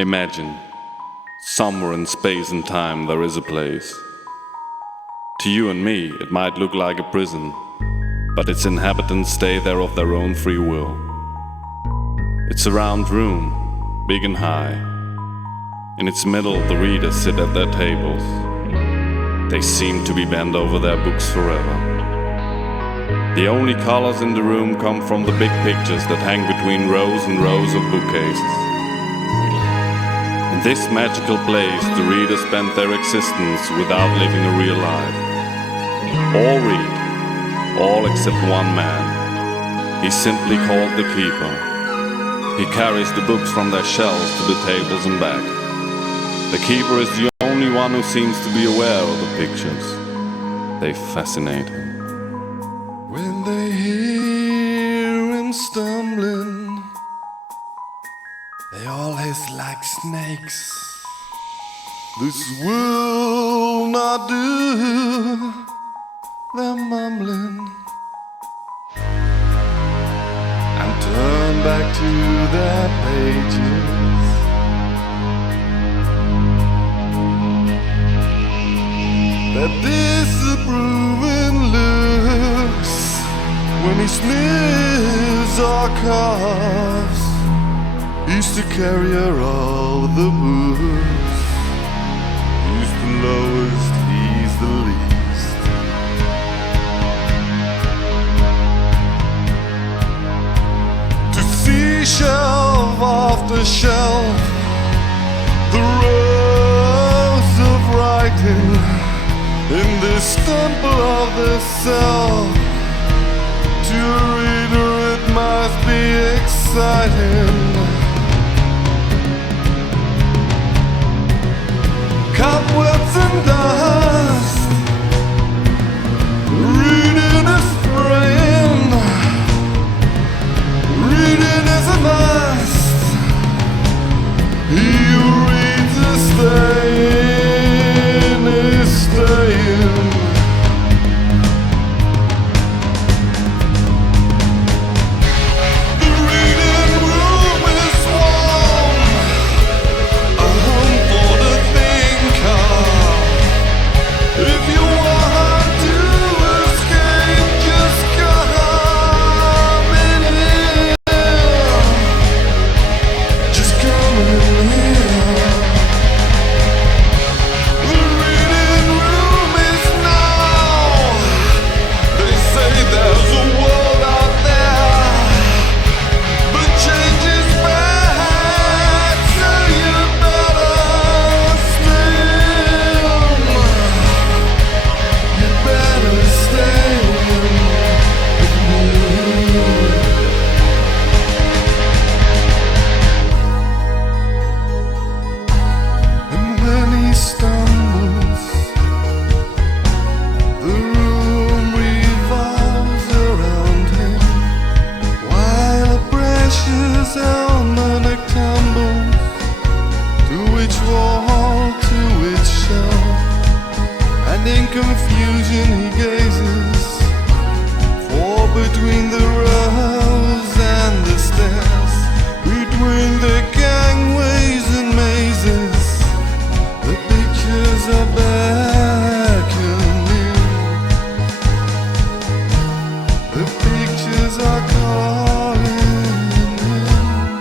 Imagine, somewhere in space and time there is a place. To you and me, it might look like a prison, but its inhabitants stay there of their own free will. It's a round room, big and high. In its middle, the readers sit at their tables. They seem to be bent over their books forever. The only colors in the room come from the big pictures that hang between rows and rows of bookcases. In this magical place, the readers spend their existence without living a real life. All read, all except one man. He's simply called the keeper. He carries the books from their shelves to the tables and back. The keeper is the only one who seems to be aware of the pictures. They fascinate him. When they hear him stumbling, they all hiss like snakes. This will not do, they're mumbling, and turn back to their pages. That disapproving looks when he sniffs or coughs. He's the carrier of the books. He's the lowest, he's the least. To see shelf after shelf, the rows of writing in this temple of the self. To a reader it must be exciting. Cobwebs and dust, reading is spraying. Reading is a must. He who reads is staying, is staying. The reading room is warm, a home for the thinker. If you want to escape, just come in here. Just come in here. The reading room is now. They say there's a world out there, but change is bad, so you better stay in. You better stay with me. And when he stumbles, the room revolves around him, while a precious almanac tumbles to which wall, to which shelf, and in confusion he gazes, for between the rows and the stairs, between the gangways and mazes, the pictures are beckoning. The pictures are calling him.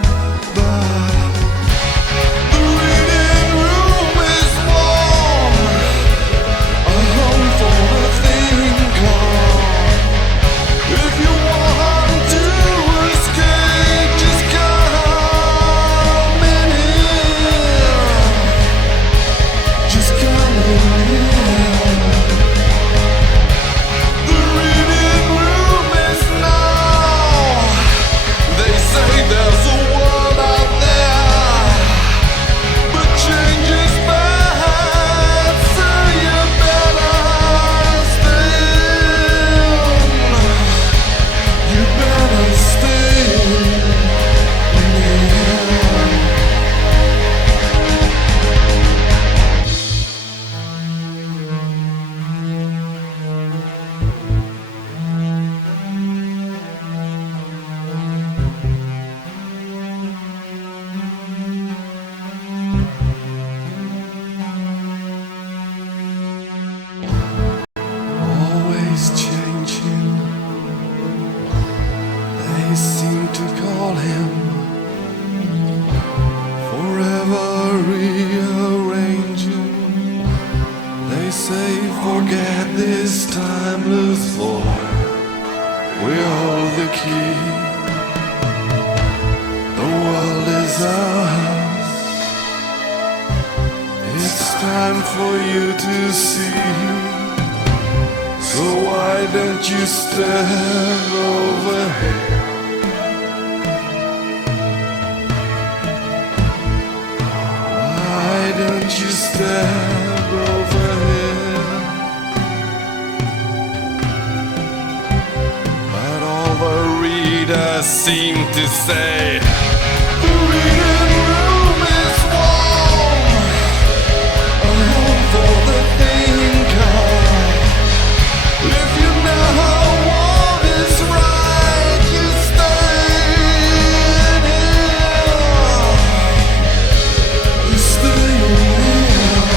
time for you to see. So why don't you step over here? Why don't you step over here? But all the readers seem to say the reading room is warm, a home for the thinker. If you know what is right, you stay in here. You stay in here.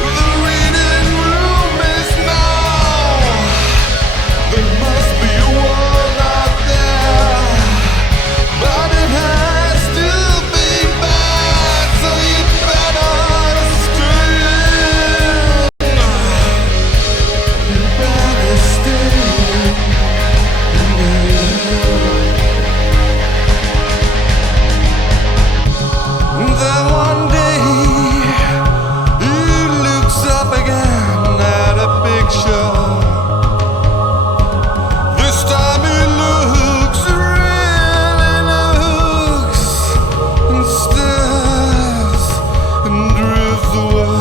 The reading room is now. There must be a world out there, but it has to be bad, so you better stay in. You better stay in here. Then one day he looks up again at a picture. This time he looks, really looks, and stares and drifts away.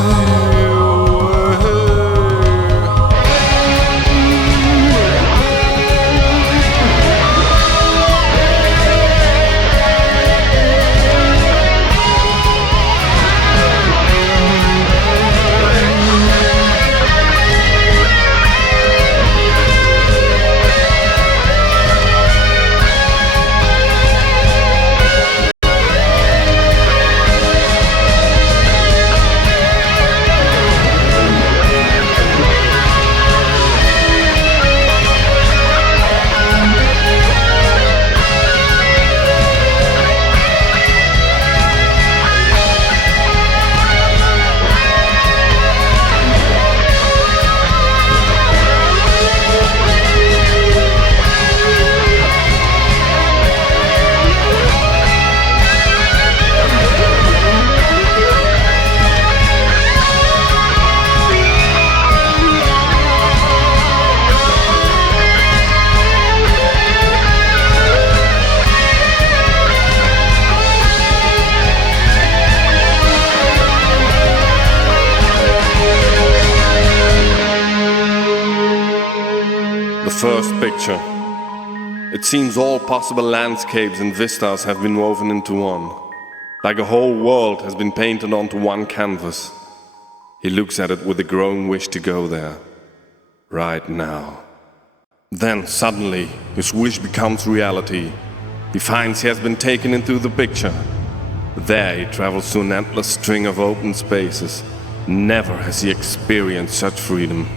The first picture. It seems all possible landscapes and vistas have been woven into one. Like a whole world has been painted onto one canvas. He looks at it with a growing wish to go there. Right now. Then suddenly, his wish becomes reality. He finds he has been taken into the picture. There he travels to an endless string of open spaces. Never has he experienced such freedom.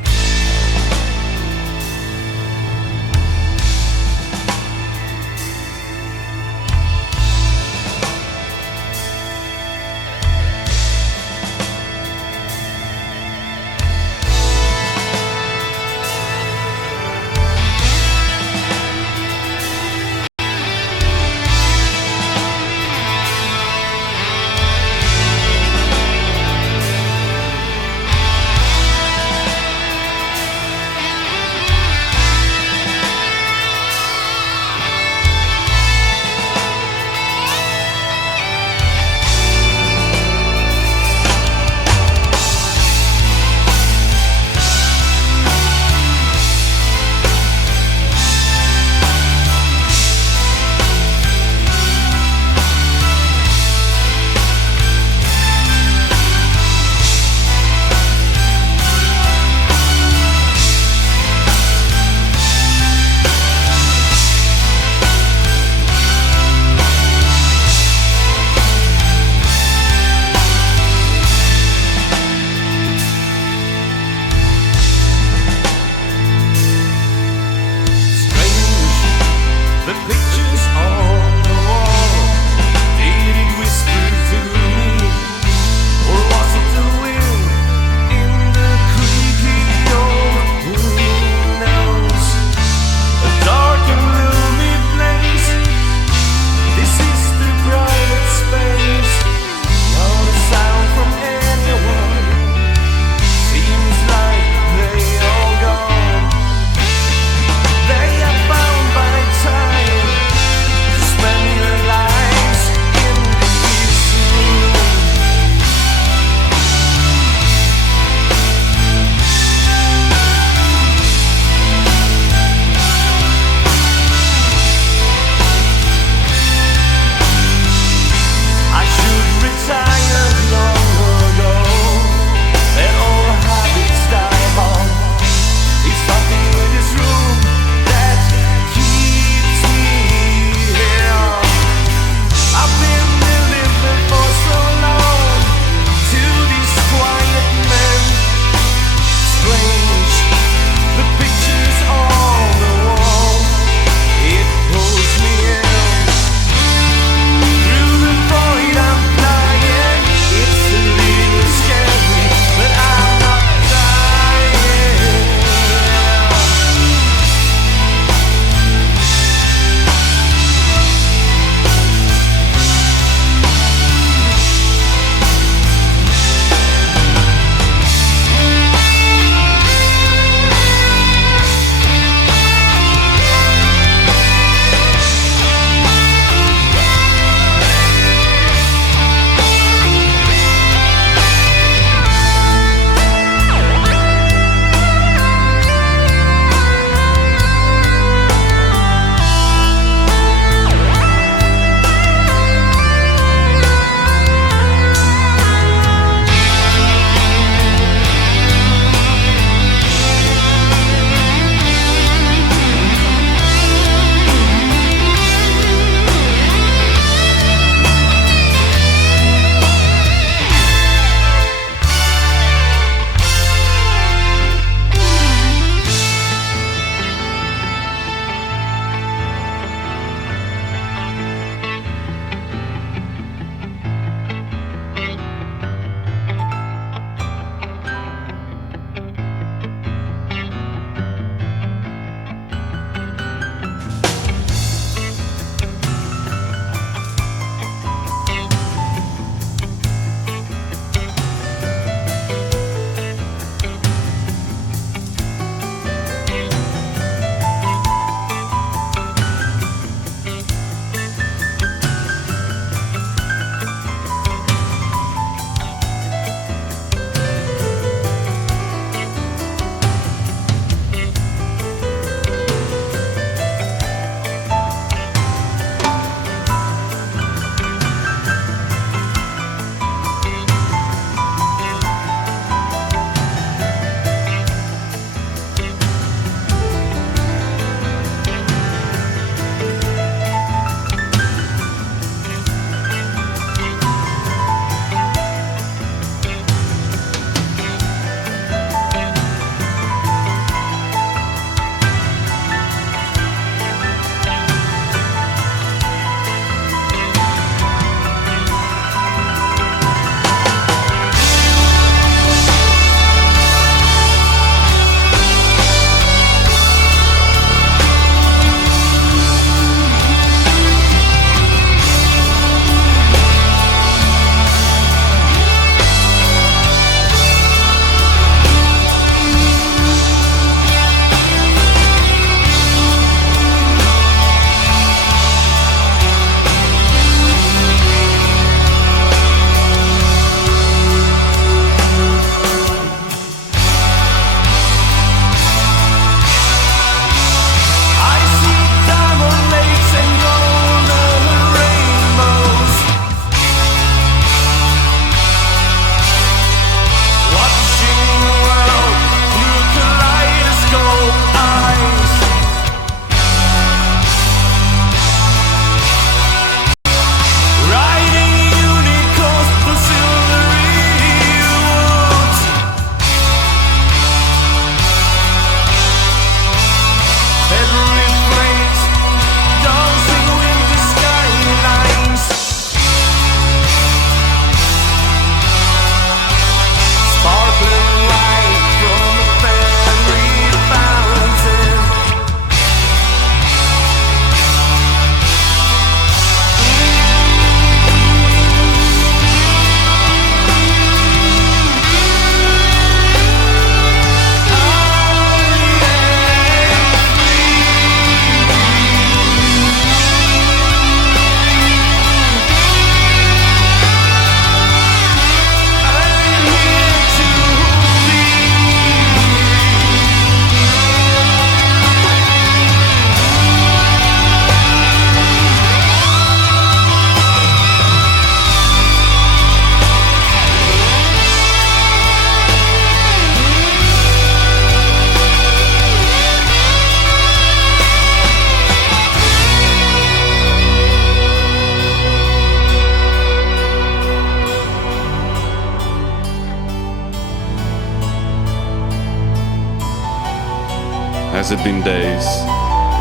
has it been days,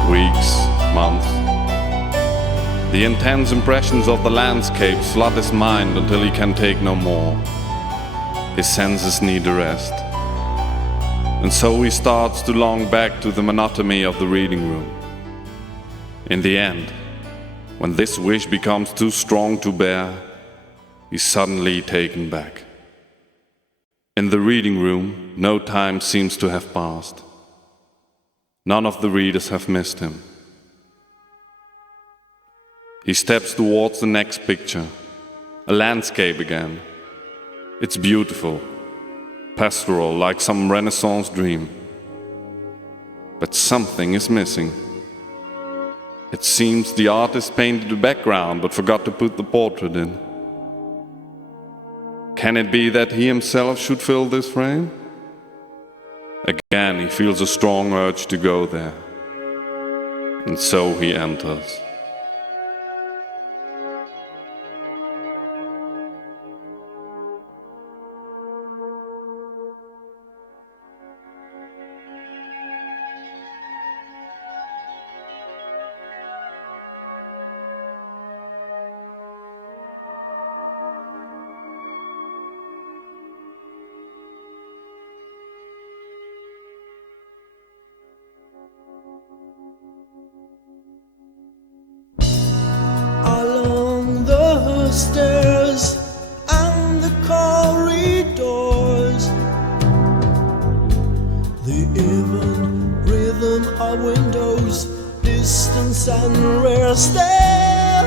weeks, months? The intense impressions of the landscape flood his mind until he can take no more. His senses need a rest. And so he starts to long back to the monotony of the reading room. In the end, when this wish becomes too strong to bear, he's suddenly taken back. In the reading room, no time seems to have passed. None of the readers have missed him. He steps towards the next picture, a landscape again. It's beautiful, pastoral, like some Renaissance dream. But something is missing. It seems the artist painted the background but forgot to put the portrait in. Can it be that he himself should fill this frame? Again, he feels a strong urge to go there. And so he enters. Stairs and the corridors, the even rhythm of windows, distance and rare stare,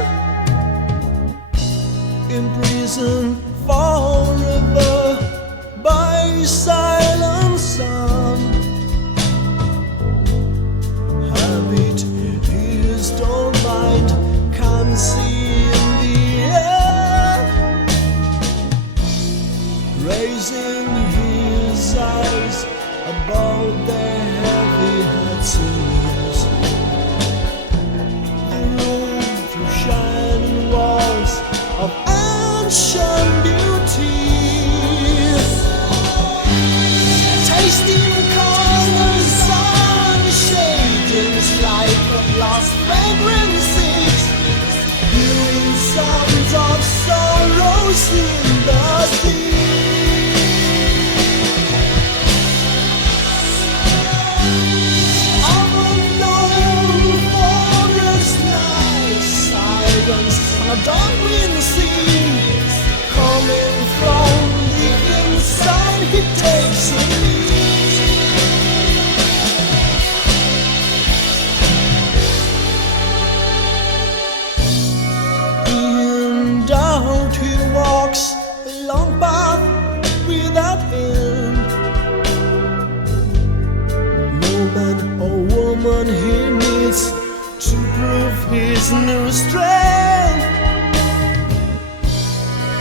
imprisoned forever by silent sound. Habit, ears don't mind, can see raising his eyes above their heavy heads. The room through shining walls of ancient beauty, tasting colors and shadings like of lost fragrances, hearing sounds of sorrows in the sea. A dark wind sea coming from the inside, he takes a lead. In doubt he walks a long path without end. No man or woman he meets to prove his new strength.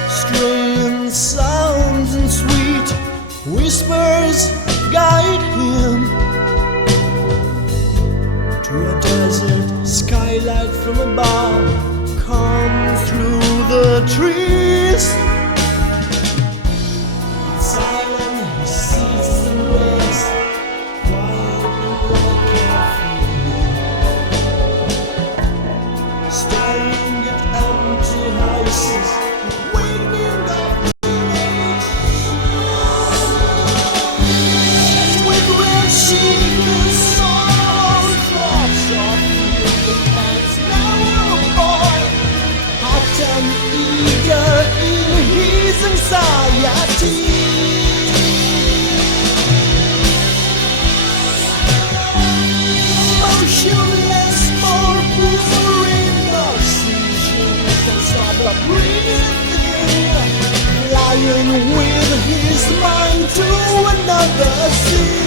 Strange sounds and sweet whispers guide him to a desert skylight from above, come through the trees. Silent he sees and waits, quiet and carefree, staring at empty houses. Anxiety. Motionless, more quivering, no seizure can stop the breathing, flying with his mind to another sea.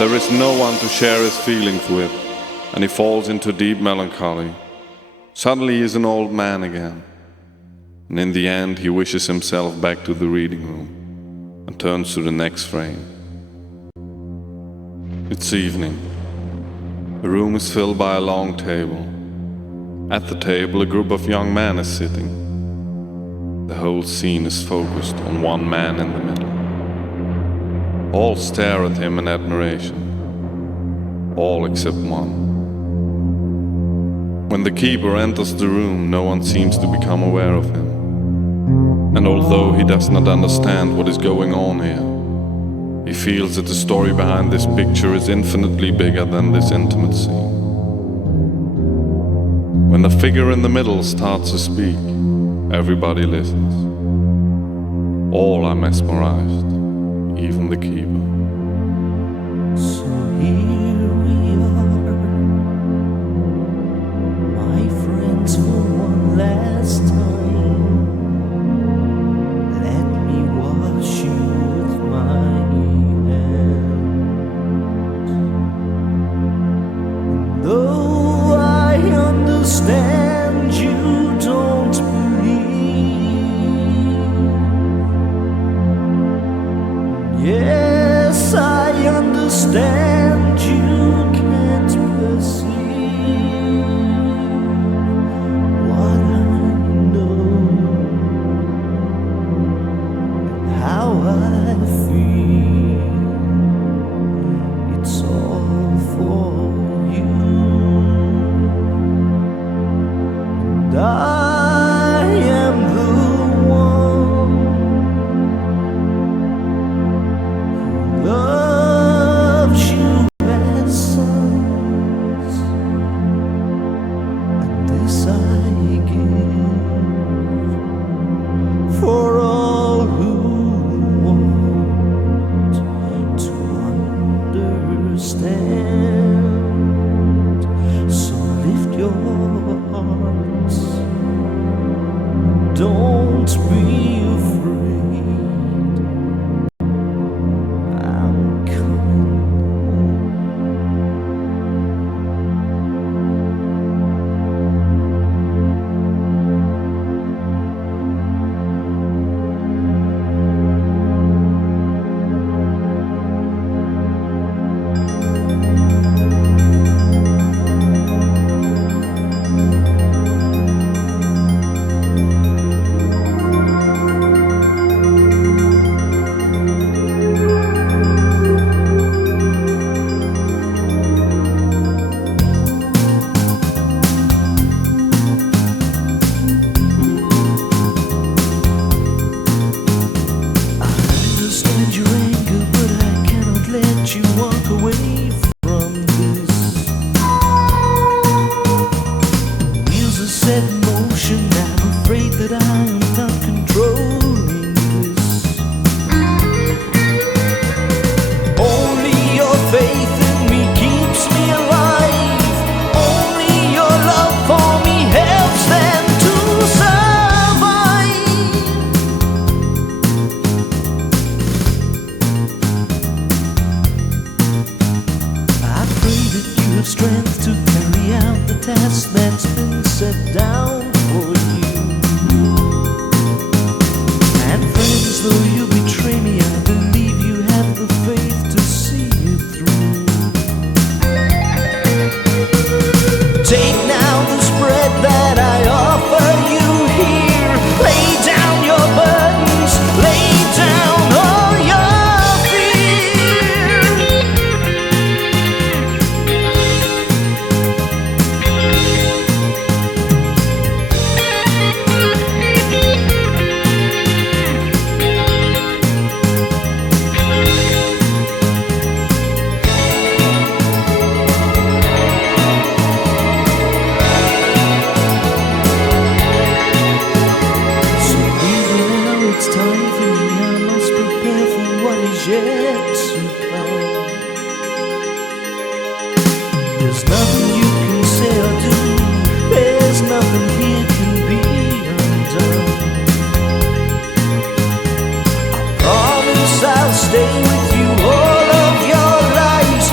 there is no one to share his feelings with, and he falls into deep melancholy. Suddenly he is an old man again, and in the end he wishes himself back to the reading room and turns to the next frame. It's evening. The room is filled by a long table. At the table a group of young men is sitting. The whole scene is focused on one man in the middle. All stare at him in admiration. All except one. When the keeper enters the room, no one seems to become aware of him. And although he does not understand what is going on here, he feels that the story behind this picture is infinitely bigger than this intimate scene. When the figure in the middle starts to speak, everybody listens. All are mesmerized, even the keeper. So here we are, my friends, for one last time. Let me wash you with my hands. Though I understand you don't believe, yes, I understand you can't perceive what I know and how I feel. It's all for you, and I am the one who loves you as sons, and this I give for all who want to understand. So lift your hearts, don't be afraid. I'm coming stay with you all of your lives.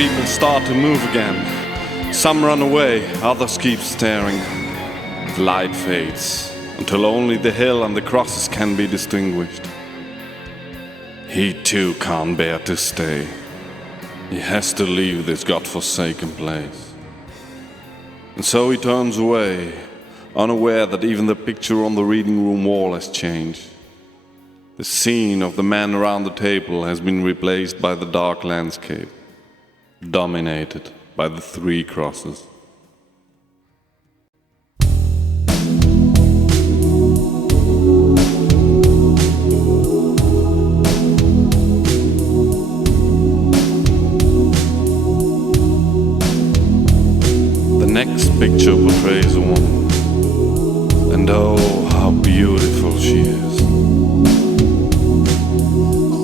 people start to move again. Some run away, others keep staring. The light fades until only the hill and the crosses can be distinguished. He too can't bear to stay. He has to leave this godforsaken place. And so he turns away, unaware that even the picture on the reading room wall has changed. The scene of the man around the table has been replaced by the dark landscape, dominated by the three crosses. The next picture portrays a woman, and oh, how beautiful she is.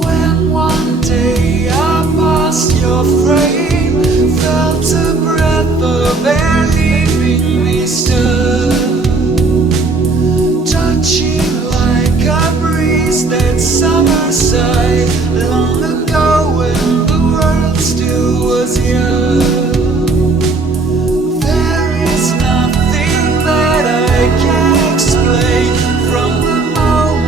When one day I passed your frame, felt a breath of air leaving me stood, touching like a breeze that summer sigh, long ago when the world still was young. There is nothing that I can explain from the moment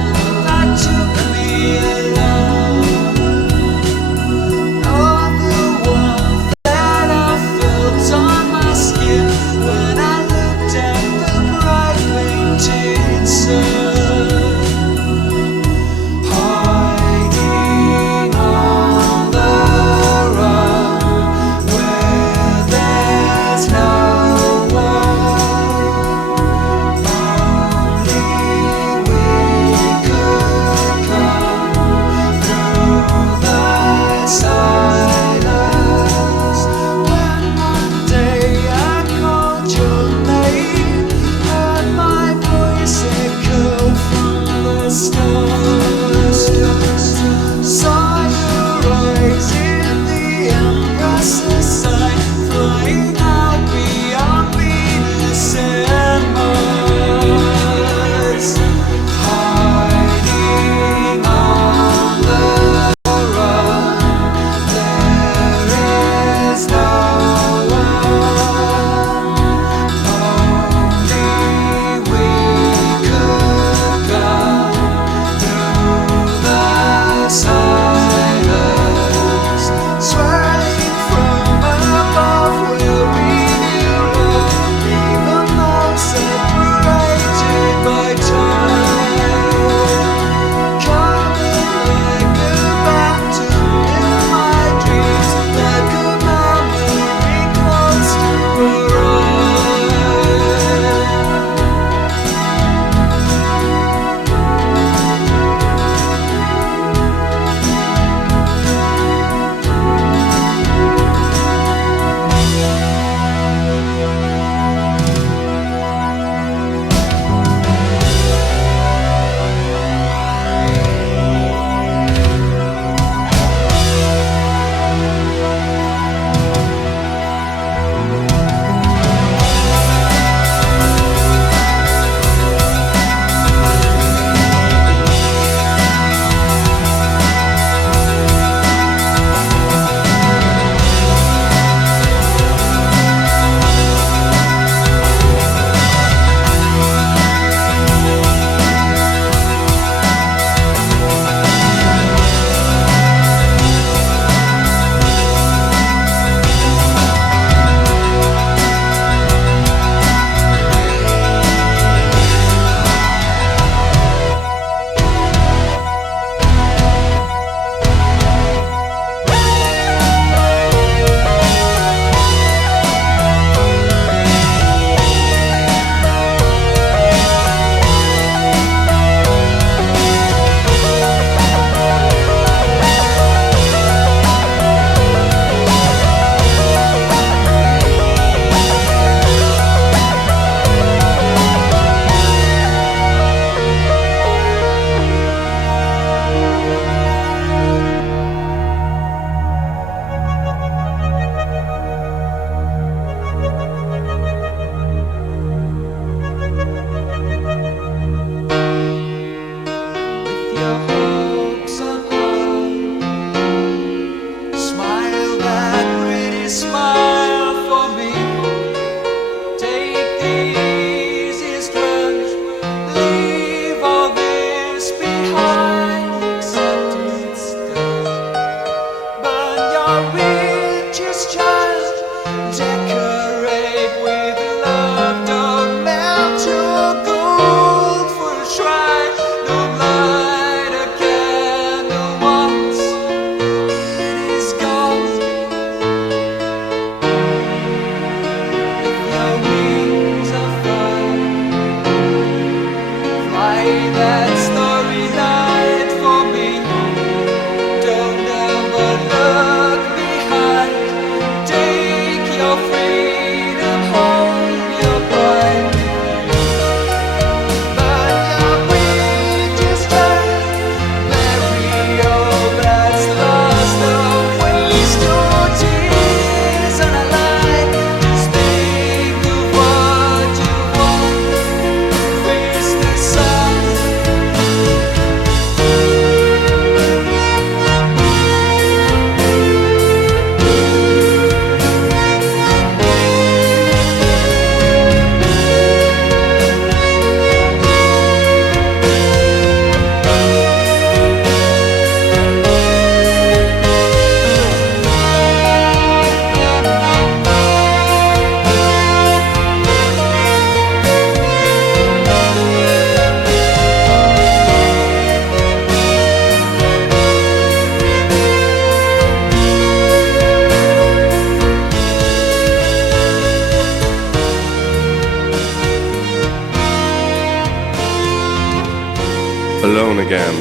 alone again.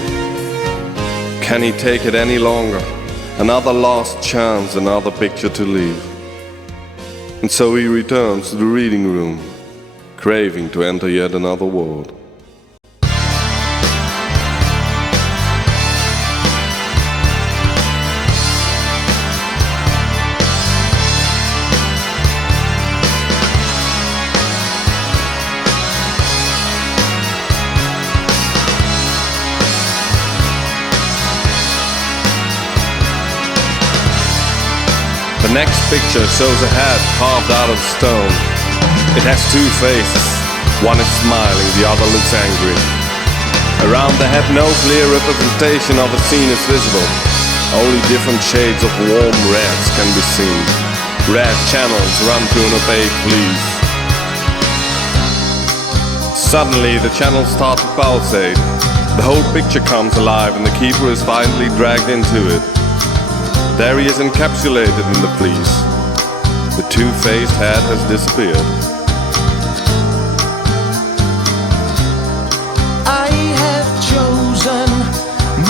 Can he take it any longer? Another last chance, another picture to leave. And so he returns to the reading room, craving to enter yet another world. The next picture shows a head carved out of stone. It has two faces. One is smiling, the other looks angry. Around the head no clear representation of a scene is visible. Only different shades of warm reds can be seen. Red channels run to an opaque fleece. Suddenly the channels start to pulsate. The whole picture comes alive and the keeper is finally dragged into it. There he is encapsulated in the fleece. The two-faced head has disappeared. I have chosen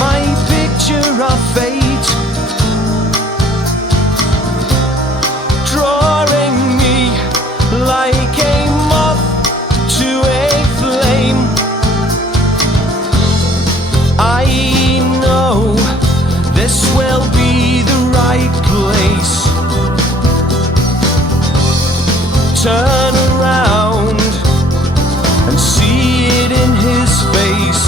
my picture of fate, drawing me like a moth to a flame. I know this will be the right place. Turn around and see it in his face.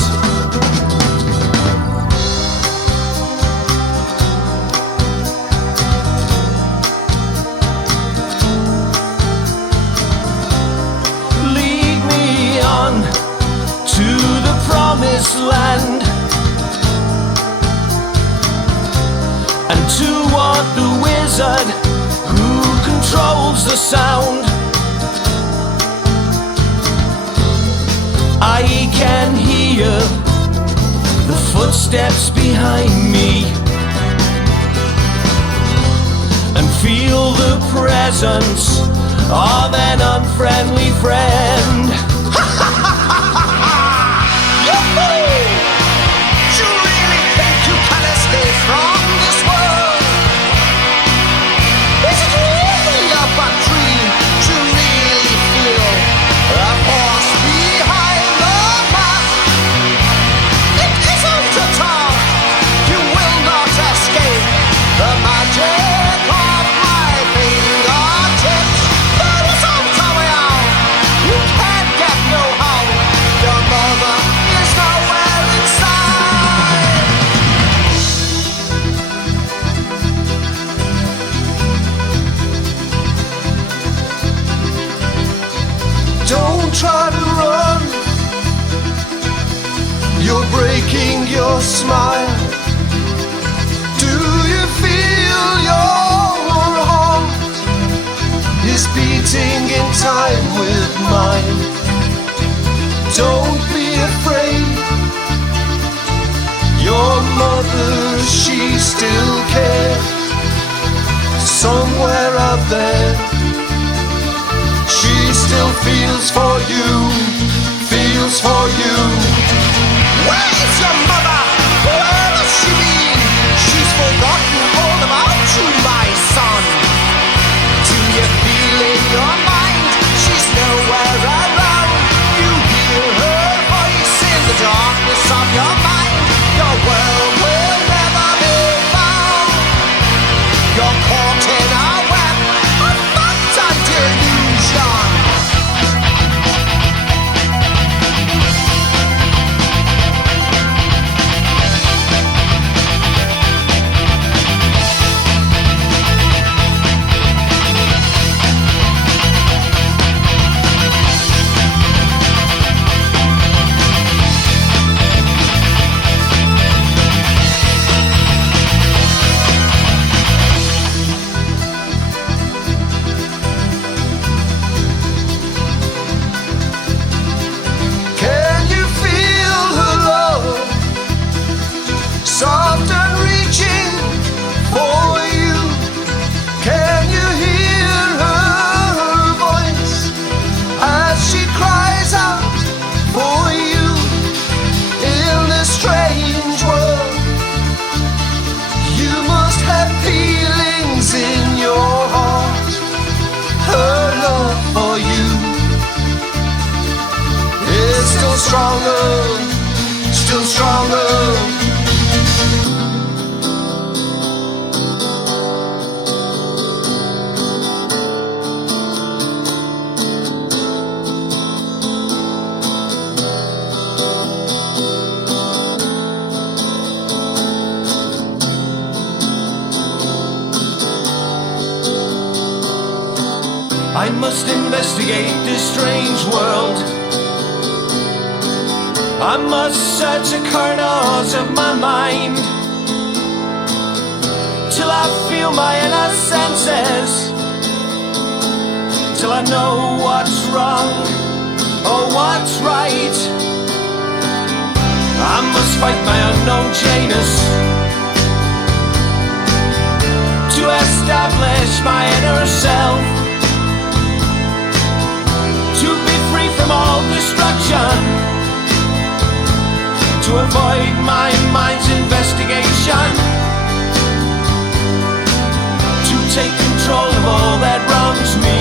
Lead me on to the promised land, and toward the wizard who controls the sound. I can hear the footsteps behind me and feel the presence of an unfriendly friend. You really think you can escape from this world? Is it really a bad dream to really feel a force behind the mask? It isn't a task. You will not escape the magic of my fingertips. There isn't a way out. You can't get no how. Your mother is nowhere inside. Don't try to run. You're breaking your smile. Do you feel your heart is beating in time with mine? Don't be afraid. Your mother, she still cares. Somewhere out there, she still feels for you, feels for you. Where is your mother? Where has she been? She's forgotten all about you, my son. Do you feel in your mind? She's nowhere around. You hear her voice in the darkness of your mind. Your world will never be found. You're caught in a web of fact and delusion. I must investigate this strange world. I must search the corners of my mind till I feel my inner senses, till I know what's wrong or what's right. I must fight my unknown Janus to establish my inner self, to be free from all destruction, to avoid my mind's investigation, to take control of all that wrongs me,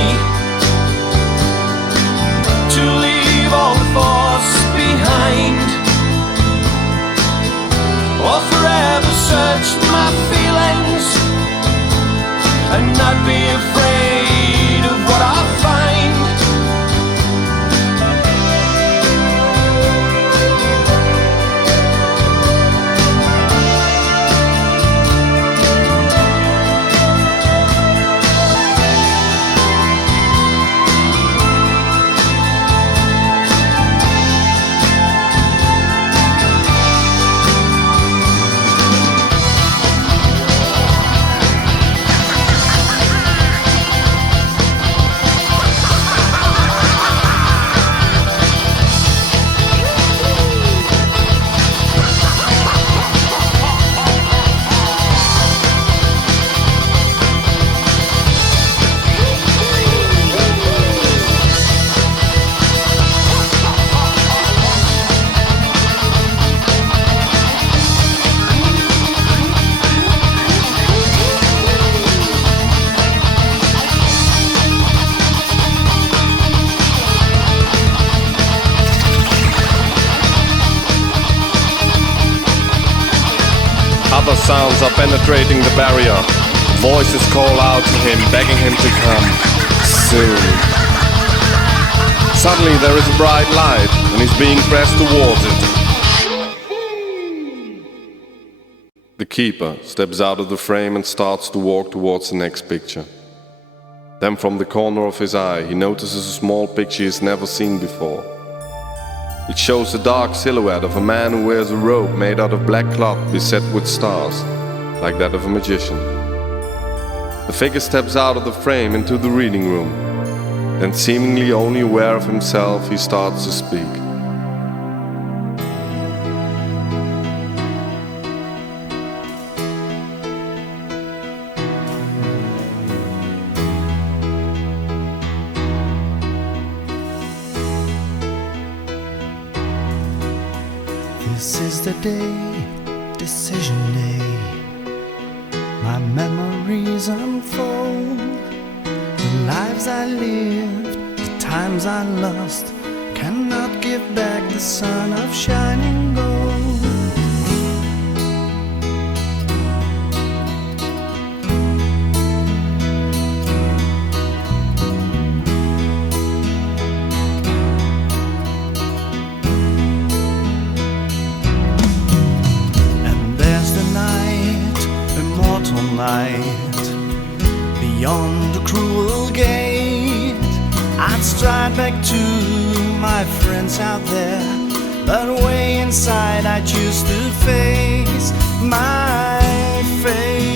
to leave all the force behind, or forever search my feelings and not be afraid of what I find. Other sounds are penetrating the barrier. Voices call out to him, begging him to come soon. Suddenly there is a bright light, and he's being pressed towards it. The keeper steps out of the frame and starts to walk towards the next picture. Then from the corner of his eye, he notices a small picture he's never seen before. It shows the dark silhouette of a man who wears a robe made out of black cloth beset with stars, like that of a magician. The figure steps out of the frame into the reading room. Then, seemingly only aware of himself, he starts to speak. This is the day, decision day. My memories unfold. The lives I lived, the times I lost, cannot give back the sun of shining gold. Night, beyond the cruel gate, I'd stride back to my friends out there, but way inside I choose to face my fate.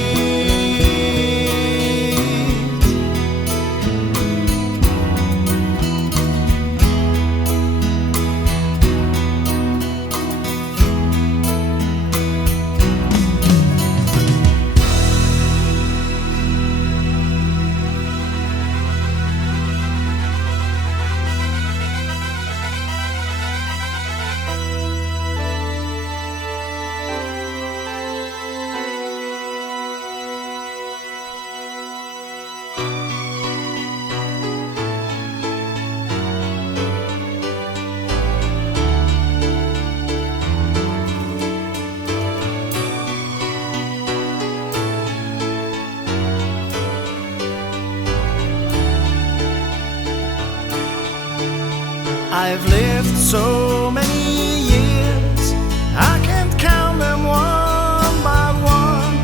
I've lived so many years, I can't count them one by one.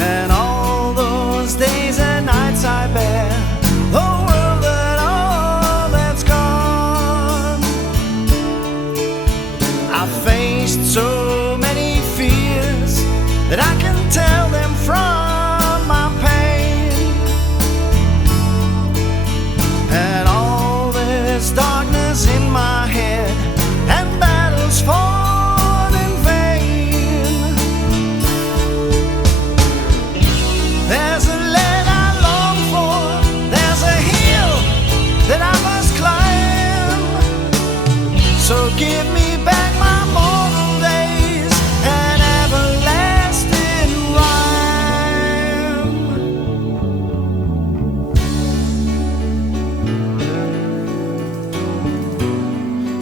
And all those days and nights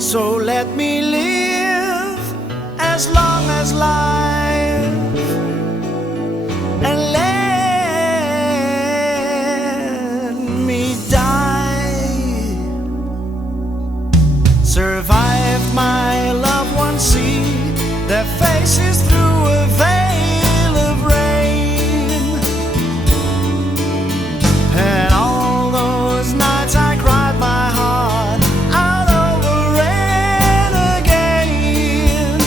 So let me live as long as life, and let me die. Survived my loved ones, see their faces through a veil of rain, and all those nights I cried my heart out over and again.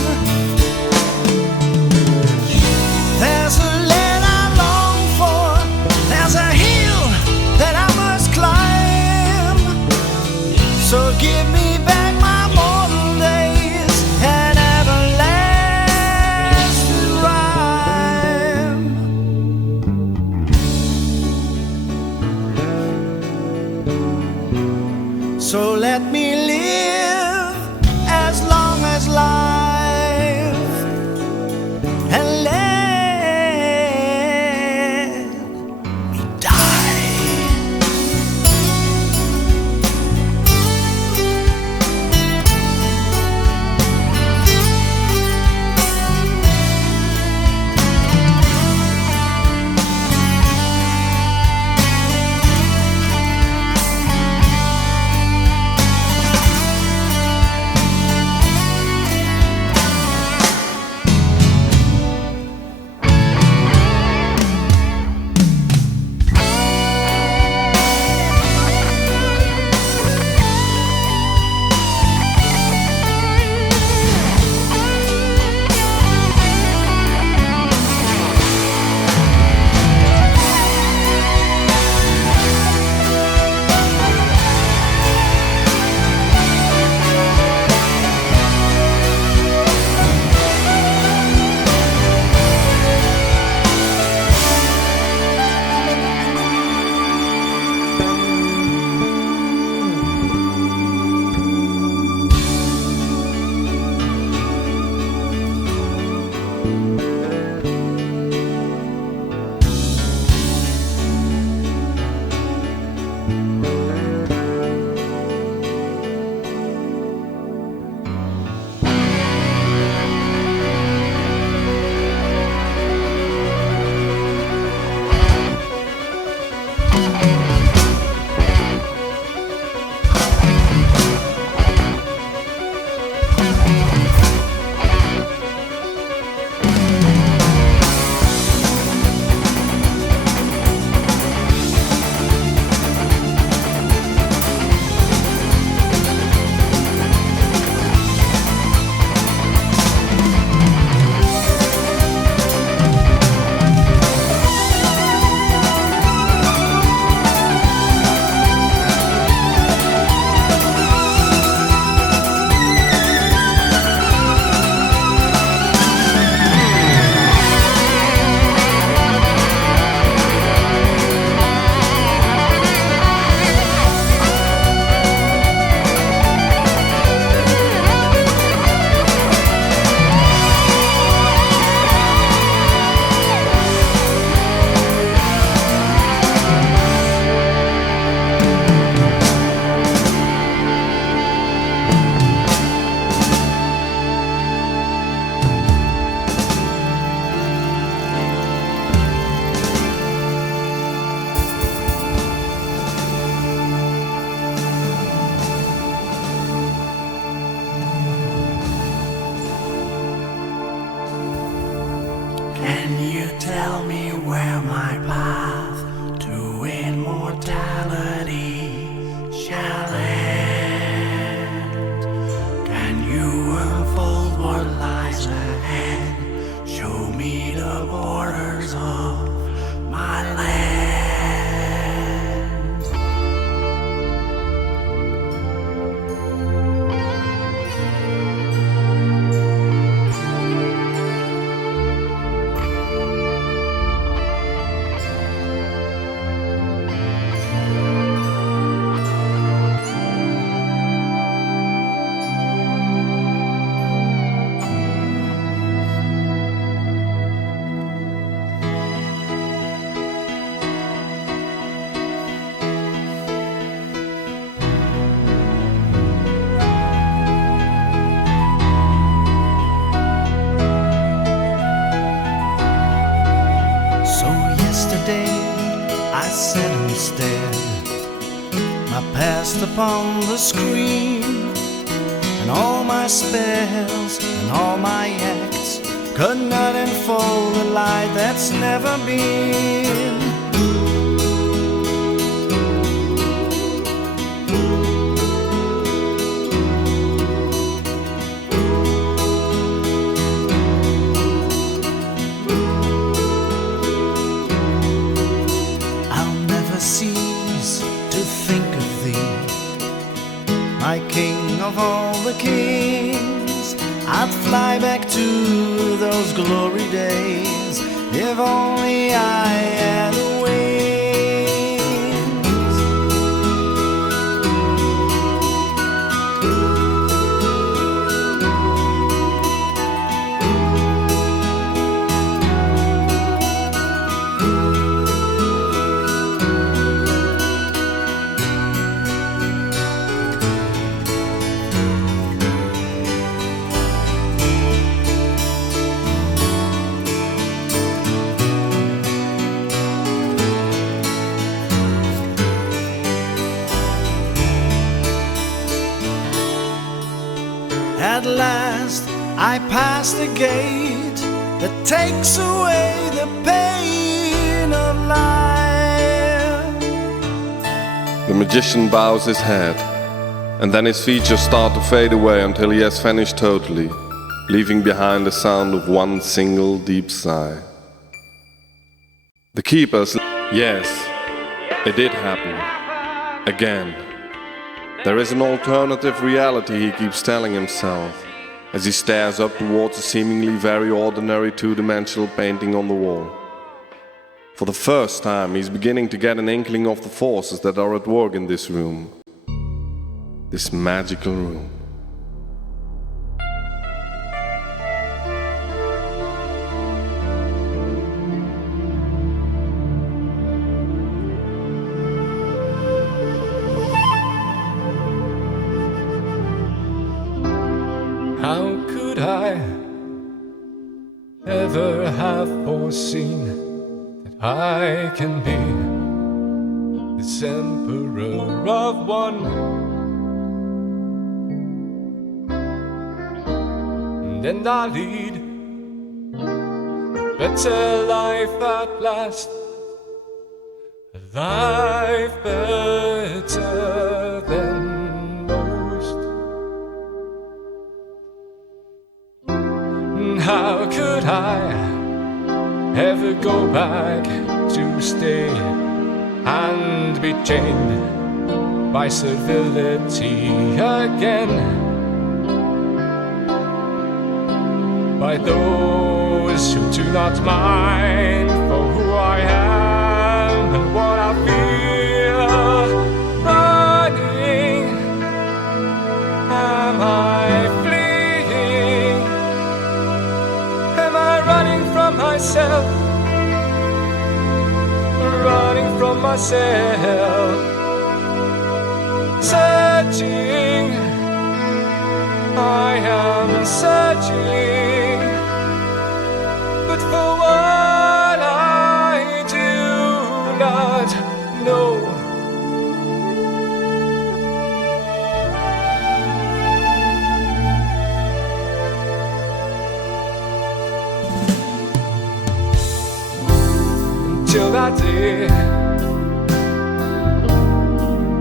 There's a land I long for, there's a hill that I must climb, so give me back my mortal days and everlasting rhyme. So let me live as long as life, and let me die. I said instead, my past upon the screen, and all my spells and all my acts could not unfold the light that's never been. I'll never cease to think of thee, my king of all the kings. I'd fly back to those glory days if only I had wings. At last I pass the gate that takes away the pain of life. The magician bows his head, and then his features start to fade away until he has vanished totally, leaving behind the sound of one single deep sigh. The keepers... Yes, it did happen. Again. There is an alternative reality, he keeps telling himself, as he stares up towards a seemingly very ordinary two-dimensional painting on the wall. For the first time, he's beginning to get an inkling of the forces that are at work in this room. This magical room. How could I ever have foreseen that I can be this emperor of one, and I lead a better life at last, a life better than how could I ever go back to stay and be chained by servility again, by those who do not mind for who I am and what I feel? Running, am I fleeing? Am I running from myself? Running from myself. Searching, I am searching, but for what I do not know. Till that day,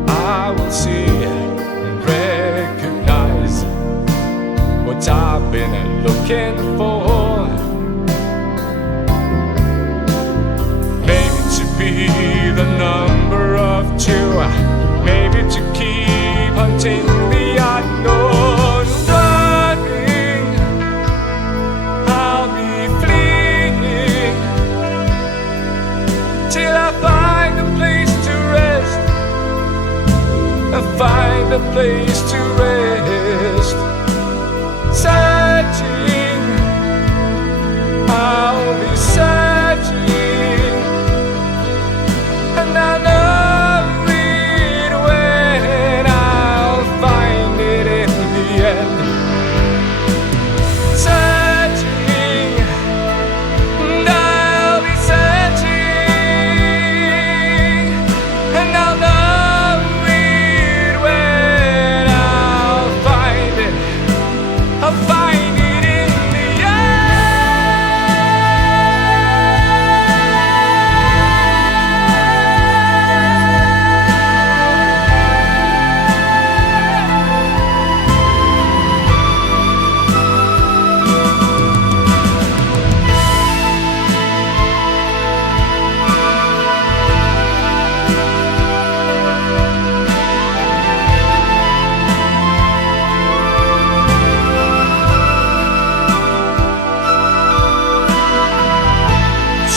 I will see and recognize what I've been looking for. Maybe to be the number of two, maybe to keep hunting the unknown. Running, I'll be fleeing till I find a place to rest. I find a place to rest. Searching, I'll be searching, and I know it when I'll find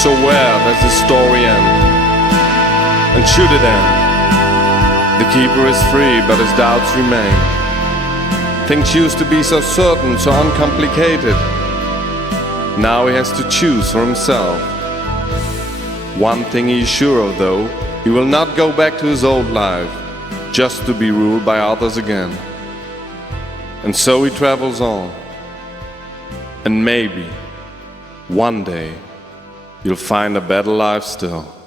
So where does the story end? And should it end? The keeper is free, but his doubts remain. Things used to be so certain, so uncomplicated. Now he has to choose for himself. One thing he is sure of though, he will not go back to his old life, just to be ruled by others again. And so he travels on. And maybe, one day, you'll find a better life still.